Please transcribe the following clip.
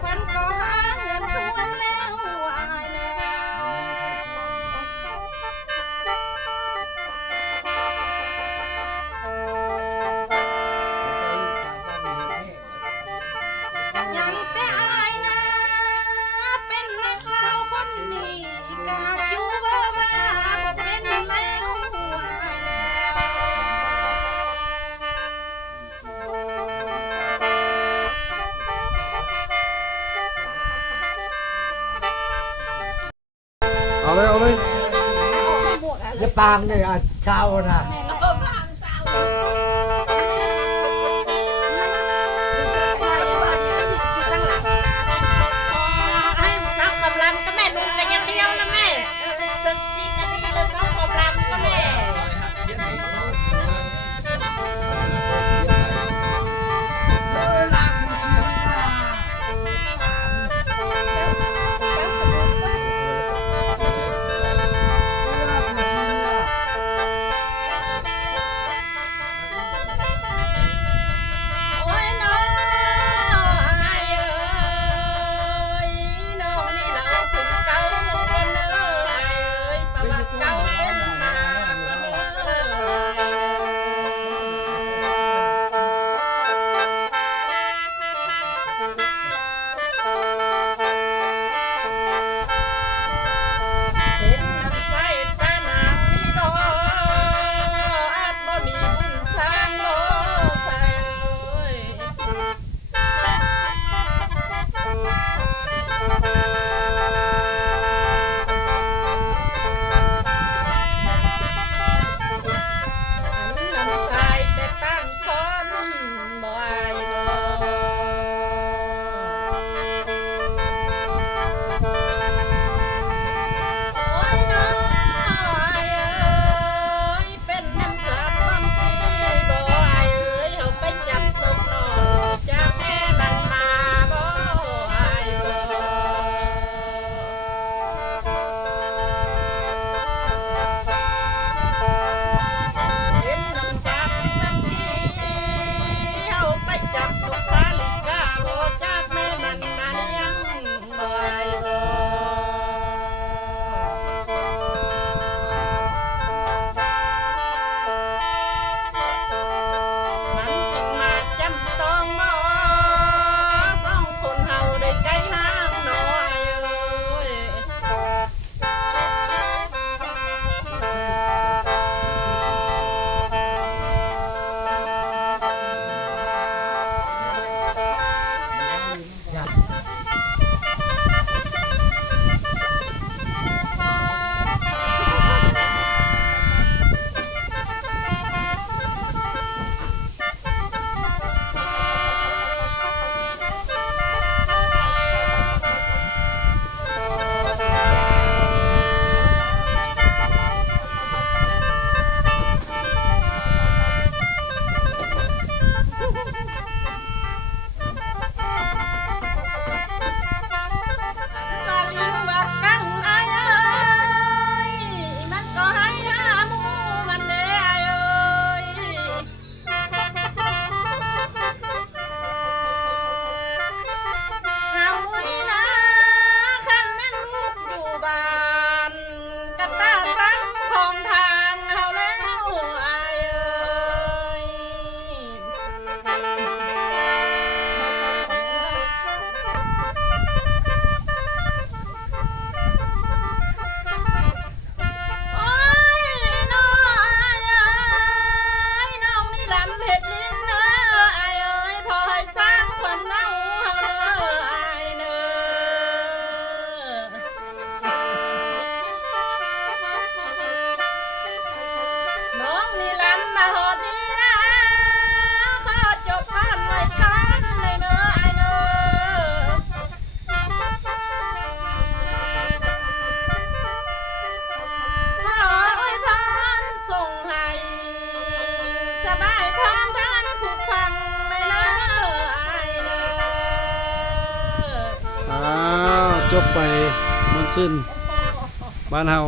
เพิ่นก็หาเงินทวนแล้วอายแล้วยังแต่อายนะเป็นนักเล่าคนนี้กาบอยู่ว่าบ่เป็นแล้วอายเอาเลยเอาเลย อย่าปางเลยอ่ะเช้านะ ให้ซักความลำก็แม่ลุงกันอย่างเดียวนะแม่สึกสิกันดีแล้วซักความลำก็แม่โอ้ยน้องอายเอ้ยน้องนี่เราถึงเก่ากันเด้ออายเอ้ยประวัติเก่าเป็นมากันเด้เห็นน้ำใสตาหนังนี่ดอกอาจบ่มีบุญสร้างโลใส่เอ้ย อันน้ำใสแต่ตั้งคนบ่อายบ่โอ้ยน้องอายเอ้ยเป็นน้ำสาบต้นที่บ่อายเอ้ยเอาไปจับนกน้อยสิจากแม่บันมาบ่อายบ่ เห็นน้ำสาบทั้งที่เอาไปจับนกสาลิกาบ่จากแม่มันมาเลี้ยงบ่อยบ่มันจึงมาจำต้องหมอสองคนเฮาได้ไกลห้างน้อยเอ้ย บาลิงบักกังอายเอ้ยมันก็ให้หาหมูมันเด้อายเอ้ยเฮานี่นะคันแม่นลูกอยู่บ้านกะตาตั้งของทางเฮาแล้วอายเอ้ย โอ้ยน้องอายเอ้ยน้องนี่ลำเห็ดลิ้นเด้ออายเอ้ยพอให้สร้างความเหงาเฮาเด้ออายเด้อน้องนี่ลำมาหอดนี่นะขอจบก่อนไว้ก่อนเลยเด้ออายเด้อ ขออวยพรส่งให้สบายพร้อมท่านผู้ฟังไม่เลิกอายเด้อ อ้าวจบไปมันสิ้นบ้านเฮา